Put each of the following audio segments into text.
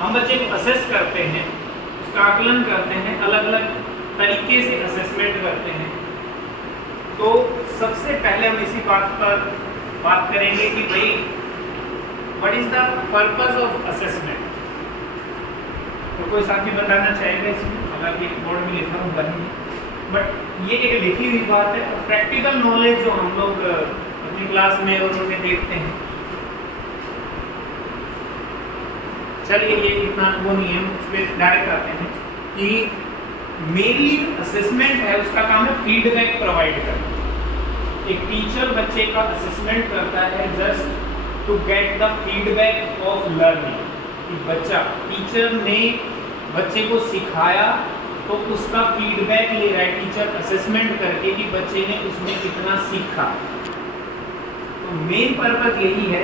हम बच्चे को असेस करते हैं, उसका आकलन करते हैं, अलग अलग तरीके से असेसमेंट करते हैं। तो सबसे पहले हम इसी बात पर बात करेंगे कि भाई what is the purpose of assessment. तो कोई साथी बताना चाहेगा इसमें? हालांकि बोर्ड में लिखा होगा नहीं, बट ये एक लिखी हुई बात है और प्रैक्टिकल नॉलेज जो हम लोग अपनी क्लास में और उन्हें देखते हैं। चलिए ये इतना वो नहीं है, उस पर डायरेक्ट आते हैं कि मेनली असेसमेंट है उसका काम है फीडबैक प्रोवाइड करना। एक टीचर बच्चे का असेसमेंट करता है just to get the feedback of learning. कि बच्चा, टीचर ने बच्चे को सिखाया तो उसका फीडबैक ले रहा है टीचर असेसमेंट करके कि बच्चे ने उसमें कितना सीखा। तो मेन पर्पस यही है,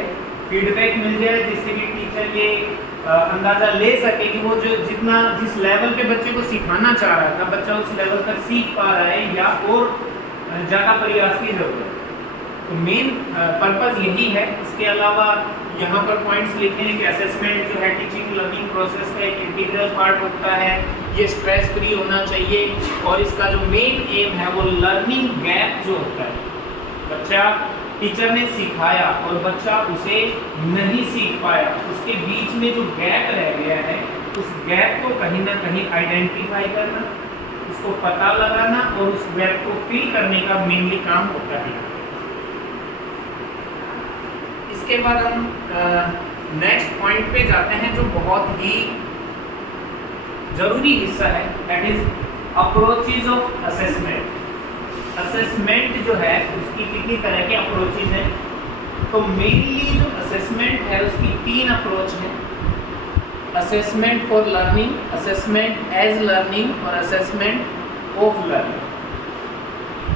फीडबैक मिल जाए जिससे कि टीचर ये अंदाजा ले सके कि वो जो जिस लेवल पे बच्चे को सिखाना चाह रहा था बच्चा उस लेवल तक सीख पा रहा है या और ज़्यादा प्रयास की जरूरत है। तो मेन पर्पस यही है। इसके अलावा यहाँ पर पॉइंट्स लिखे हैं कि असेसमेंट जो है टीचिंग लर्निंग प्रोसेस का एक इंटीग्रल पार्ट होता है, ये स्ट्रेस फ्री होना चाहिए और इसका जो मेन एम है वो लर्निंग गैप जो होता है, बच्चा टीचर ने सिखाया और बच्चा उसे नहीं सीख पाया, उसके बीच में जो गैप रह गया है उस गैप को कहीं ना कहीं आइडेंटिफाई करना, उसको पता लगाना और उस गैप को फिल करने का मेनली काम होता है। इसके बाद हम नेक्स्ट पॉइंट पे जाते हैं जो बहुत ही जरूरी हिस्सा है, that is approaches of assessment. Assessment जो है उसकी कितनी तरह के अप्रोचेज हैं? तो मेनली जो असेसमेंट है उसकी 3 अप्रोच हैं। Assessment for learning, assessment as learning और असेसमेंट ऑफ लर्निंग।